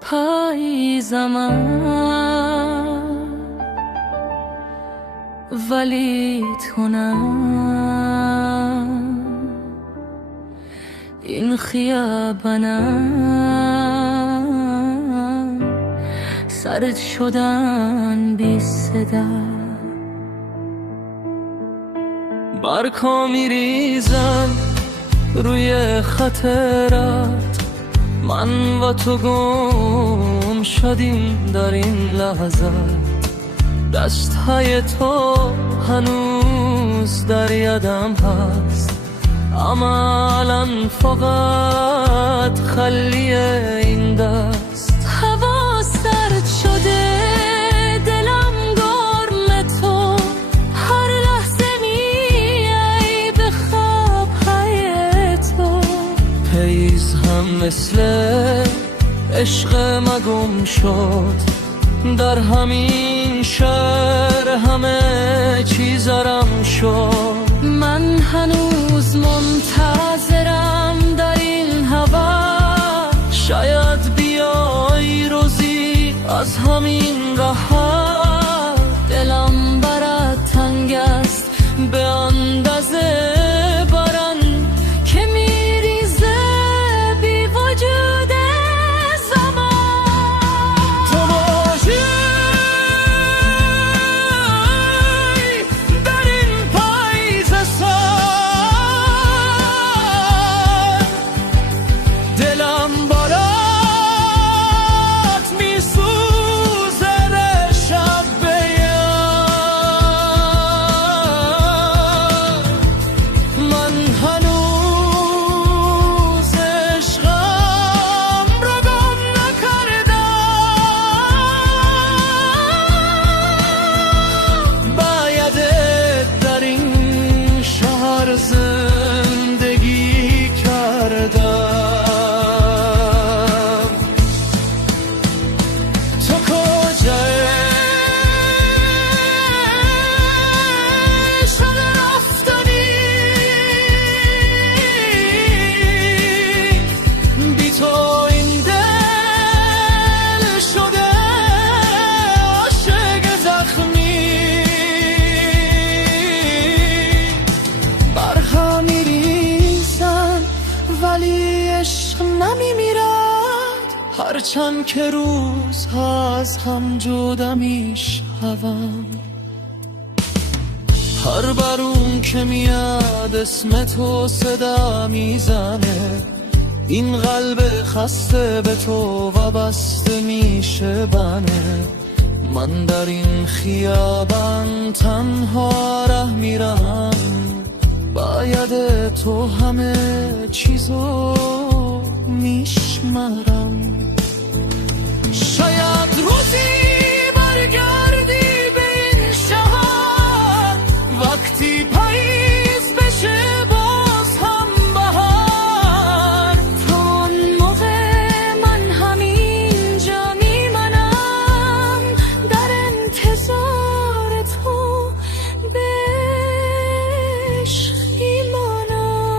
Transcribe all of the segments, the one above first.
پاییزم ولی تو نه. این خیابانم سرد شدن بی صدا، برکا میریزن روی خاطرات. من و تو گم شدیم در این لحظات، دستهای تو هنوز در یادم هست، اما الان فقط خالی این دست. هوا سرد شده، دلم گرم تو، هر لحظه میای به خواب های تو. پاییز هم مثل عشق ما گم شد در همین شهر، همه چیز آرام شد. من هنوز منتظرم در این هوا، شاید بیای روزی از همین راه. دلم برات تنگ است به اندازه باران که میریزه بی وجود زمان. تو باشی در این پاییز سرد، دلم برات میسوزه شب به یاد. من هنوز عشقم رو گم نکردم، باید در این شهر زندگی کردم. تو کجایی شب رفتنی، بی تو این دل شده عاشق زخمی. برها میریزن ولی عشق نمیمیرد، هرچند که روزها از هم جدا میشوم. هر برون که میاد اسم تو صدا میزنه، این قلب خسته به تو وابسته میشه بنه. من در این خیابان تنها راه میرم، باید تو همه چیزو میشمرم. شاید روزی برگردی به این شهر، وقتی پاییز بشه باز هم بهار. تا اون موقع من همینجا میمانم، در انتظار تو به عشق میمانم.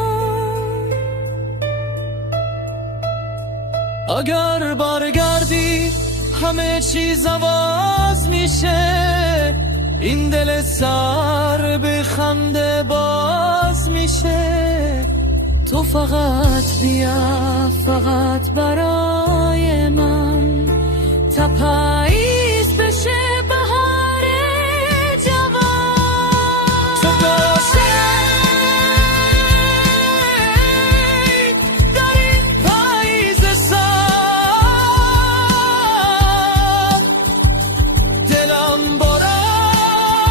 اگر برگردی همه چیز عوض میشه، این دل سر به خنده باز میشه. تو فقط بیا، فقط برای من، تا پاییز بشه بهار جوان. تو باشه در این پاییز سرد، دلم برات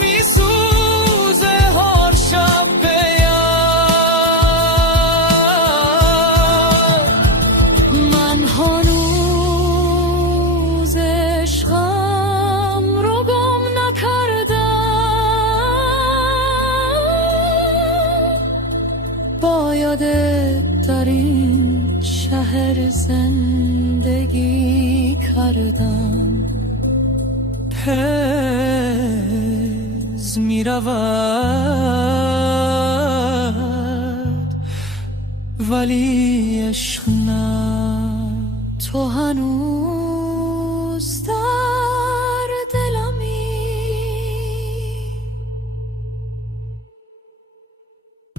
میسوزه هر شب به یاد. من هنوز عشقم رو گم نکردم، باید در این شهر زندگی کردم. پز میرود ولی عشق نه تو هنوز